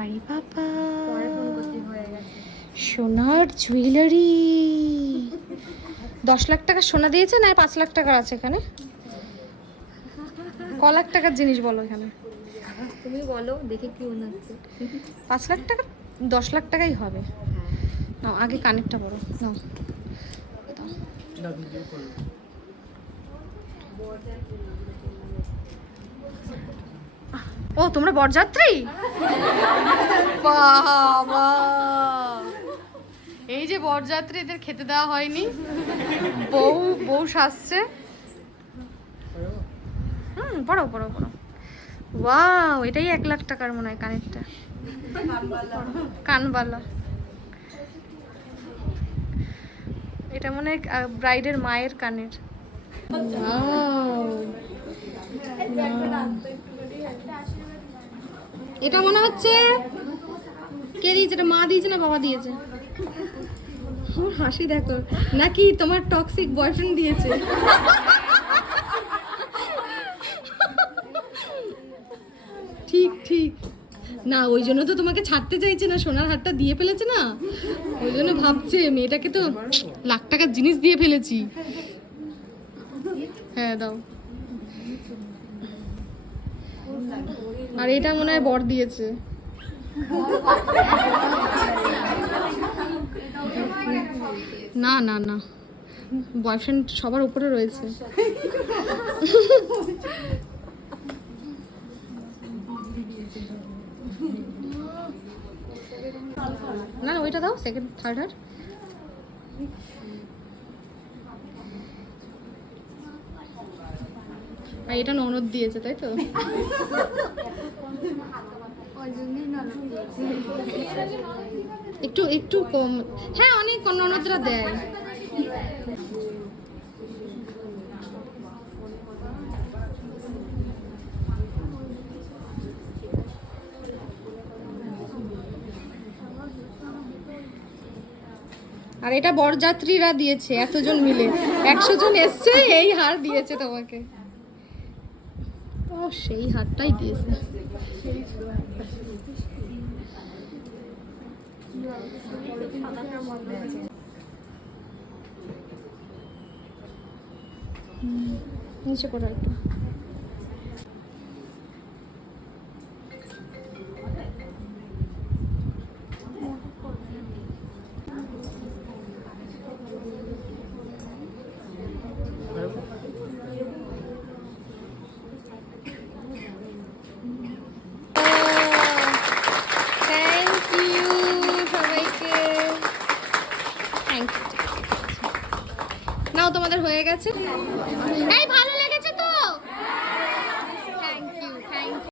আরে বাবা পরে হয়ে গেছে। সোনার জুয়েলারি দশ লাখ টাকা সোনা দিয়েছে না পাঁচ লাখ টাকার আছে এখানে? ক লাখ টাকার জিনিস বলো এখানে? তুমি বলো দেখে কি মনে হচ্ছে। পাঁচ লাখ টাকা দশ লাখ টাকাই হবে। নাও আগে কানেরটা বড় নাও। ও, তোমরা বরযাত্রী? এই যে বরযাত্রী এদের খেতে দেওয়া হয়নি, বউ বউ সাজছে। হুম, পড়ো পড়ো পড়ো। ওয়াও, এটাই এক লাখ টাকার মনে হয় কানেরটা। কানবালা। এটা মনে হয় ব্রাইডের মায়ের কানের। Wow. এটা মনে হচ্ছে কে দিয়েছে? এটা মা দিয়েছে না বাবা দিয়েছে? আমার হাসি দেখো। নাকি তোমার টক্সিক বয়ফ্রেন্ড দিয়েছে? ঠিক ঠিক। না, ওই জন্য তো তোমাকে ছাড়তে চাইছে না, সোনার হারটা দিয়ে ফেলেছে না? ওই জন্য ভাবছে, মেয়েটাকে তো লাখ টাকার জিনিস দিয়ে ফেলেছি। হ্যাঁ দাও। আর এটা মনে হয় বর দিয়েছে। না না না। বয়ফ্রেন্ড সবার উপরে রয়েছে। না না, ওইটা দাও সেকেন্ড থার্ড হার আর এটা ননদ দিয়েছে, তাই তো? একটু একটু কম। হ্যাঁ অনেক ননদরা দেয়। আর এটা বরযাত্রীরা দিয়েছে, এতজন মিলে। একশো জন এসছে, এই হার দিয়েছে তোমাকে। ও সেই হারটাই দিয়েছে। নিচে করো একটু। হয়ে গেছে? এই